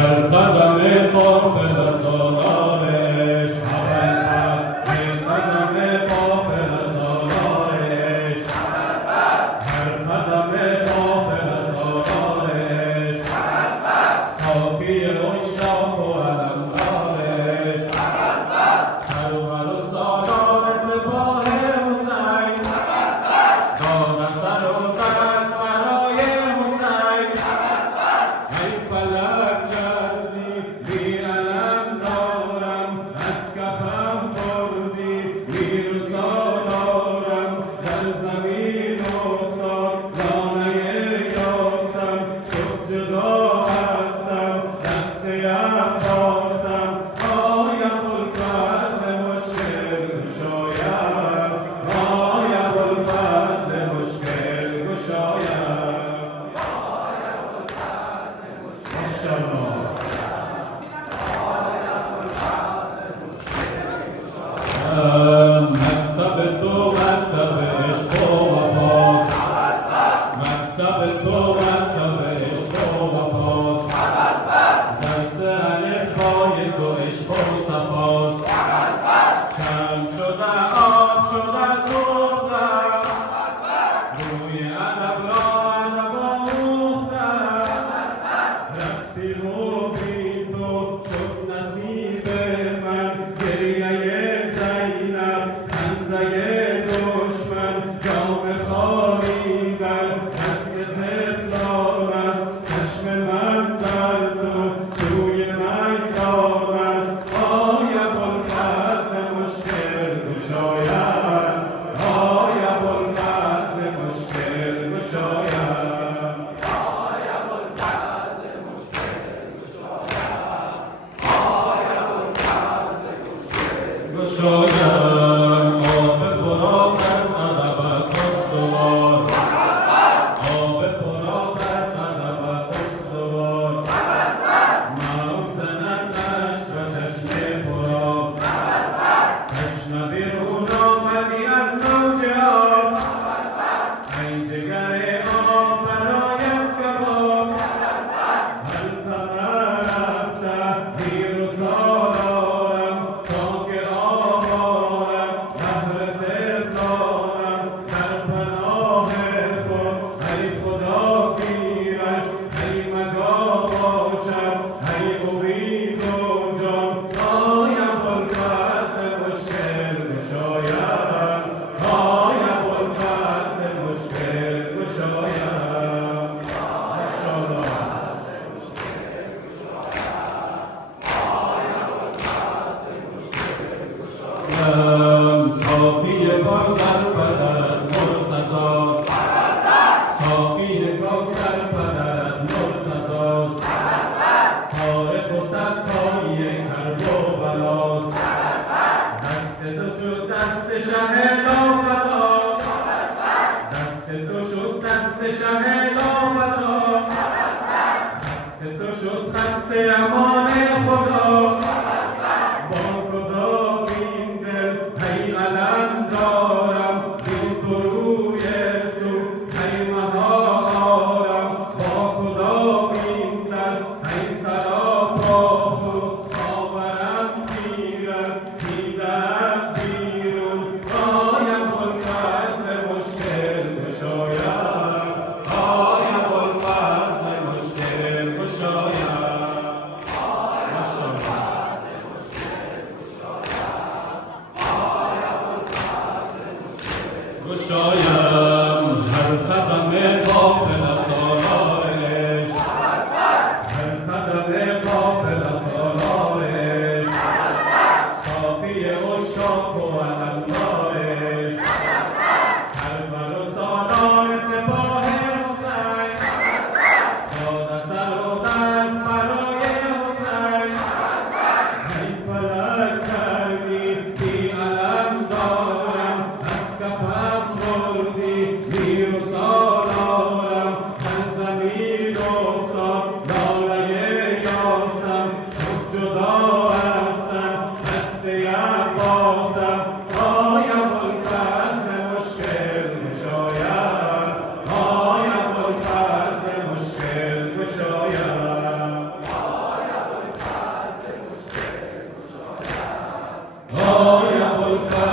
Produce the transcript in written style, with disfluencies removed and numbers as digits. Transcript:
هر قدم قافله سالارش ابوالفضل، هر قدم قافله سالارش هر قدم قافله سالارش ساقی عشاق و علمدارش سرور و سالار سپاه حسین داد سر و دست برای حسین ای فلک گردی بی علم دارم از کفم بردی میر و سالارم در زمین افتاد لانه یاسم شد جدا هستم دست عباسم آی ابوالفضل مشکل گشایم آی ابوالفضل مشکل گشایم ماشاءالله مکتب تو مکتب عشق و وفاست مکتب تو مکتب عشق و وفاست درس الفبای تو عشق و صفاست شمع شده آب شده سوختم روی ادب را ادب آموختم رفتی و بی تو شد نصیب من گریه زینب خنده دشمن جام خوابیدن دست طفلان است چشم من در تو سوی میدان است آی ابوالفضل مشکل گشایم آی ابوالفضل مشکل گشایم گشایم آب فرات از ادبت استوار آب فرات از ادبت استوار موج زند اشک و چشم فرات تشنه بیرون آمدی از موج آب ای جگر آب برایت کباب قلبم رفته میر و سالارم تا که آب آرم بهر طفلانم در پناه خود ای خدا گیرش ای مگاه باشم ای امید و جان آی ابوالفضل مشکل گشایم آی ابوالفضل مشکل گشایم ماشاءالله ساقی کوثر پدرت مرتضاست ساقی کوثر پدرت مرتضاست طارق و سقای کرب و بلاست دست تو شد دست شه لافتا دست تو شد دست شه لافتا خط تو شد خط امان خدا با خدا این دل ای علم دارم بی تو روی سو ای مهارم با خدا این دست ای سراپا خود باورم تیر است میدهد بیرون آی ابوالفضل مشکل گشایم آی ابوالفضل مشکل گشایم ماشاءالله دختر